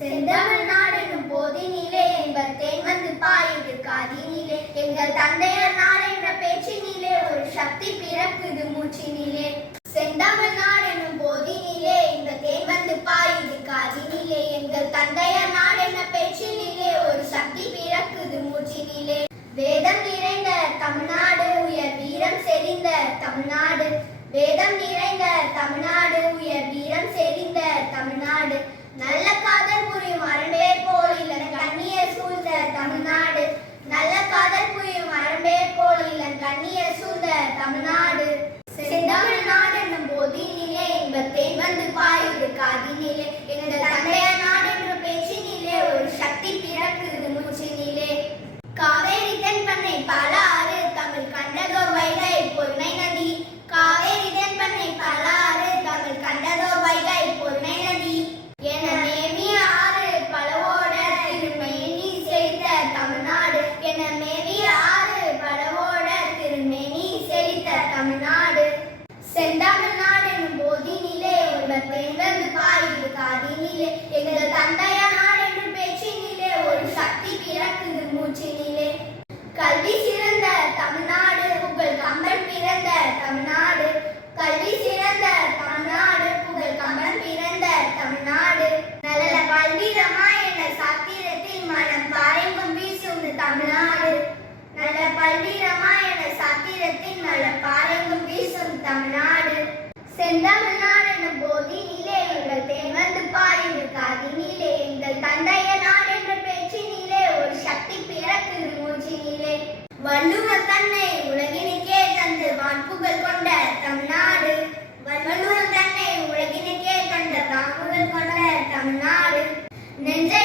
செந்தமிழ் நாடெனும் போதினிலே என்பர் தேன் வந்து பாயுது காதினிலே. எங்கள் தந்தையர் நாடு என்ற பேச்சினிலே ஒரு சக்தி பிறக்குது மூச்சினிலே. செந்தமிழ் நாடெனும் போதினிலே என்பர் தேன் வந்து பாயுது காதினிலே. எங்கள் தந்தையர் நாடு என்ற பேச்சினிலே ஒரு சக்தி பிறக்குது மூச்சினிலே. வேதம் நிறைந்த தமிழ்நாடு, உயர் வீரம் செறிந்த தமிழ்நாடு. வேதம் நிறைந்த தமிழ்நாடு, உயர் வீரம் செறிந்த தமிழ்நாடு. நல்ல காதல் புரியும் அரம்பே போல் இளன் கண்ணியர் சூழ்ந்த தமிழ்நாடு. நல்ல காதல் புரியும் அரம்பே போல் இளன் கண்ணியர் சூழ்ந்த தமிழ்நாடு. செந்தமிழ் நாடு என்னும் போதினிலே என்பர் தேன் வந்து பாயுது காதினிலே. எங்கள் தந்தையர் நாடு என்ற பேச்சினிலே ஒரு சக்தி பிறக்குது மூச்சினிலே. காவேரி தென்பண்ணை பாலாறு தமிழ் கண்டதோர் வைகை பொன்னை நதி. காவேரி தென்பண்ணை பாலாறு தமிழ் கண்டதோர் வைகை பொன்னை நதி. என மேவிய ஆறு பலவோட திருமேனி செழித்த தமிழ்நாடு. என மேவிய ஆறு பலவோட திருமேனி செழித்த தமிழ்நாடு. செந்தமிழ்நாடு எனும் போதினிலே என்பர் தேன் வந்து பாயுது காதினிலே. எங்கள் தந்தையர் நாடு என்னும் பேச்சினிலே ஒரு சக்தி பிறக்குது மூச்சினிலே. கல்வி சிறந்த தமிழ்நாடு, புகழ் கம்பன் பிறந்த தமிழ்நாடு. கல்வி சிறந்த தமிழ்நாடு, புகழ் கம்பன் பிறந்த தமிழ்நாடு. நல்ல பல்வீரமாய் என சாத்திரத்தில் மனம் பாரெங்கும் வீசும் தமிழ்நாடு. நல்ல பல்வீரமாய் என சாத்திரத்தில் மனம் பாரெங்கும் வீசும் தமிழ்நாடு. செந்தமிழ்நாடு என்னும் போதினிலே எங்கள் தேன் வந்து பாயுது காதினிலே. எங்கள் தந்தையர் நாடு என்ற பேச்சினிலே ஒரு சக்தி பிறக்குது மூச்சினிலே. வள்ளுவர் தன்னை உலகினுக்கே தந்து வான்புகழ் கொண்ட தமிழ்நாடு. வள்ளுவர் தன்னை உலகினுக்கே தந்த வான்புகழ் கொண்ட தமிழ்நாடு. நெஞ்சை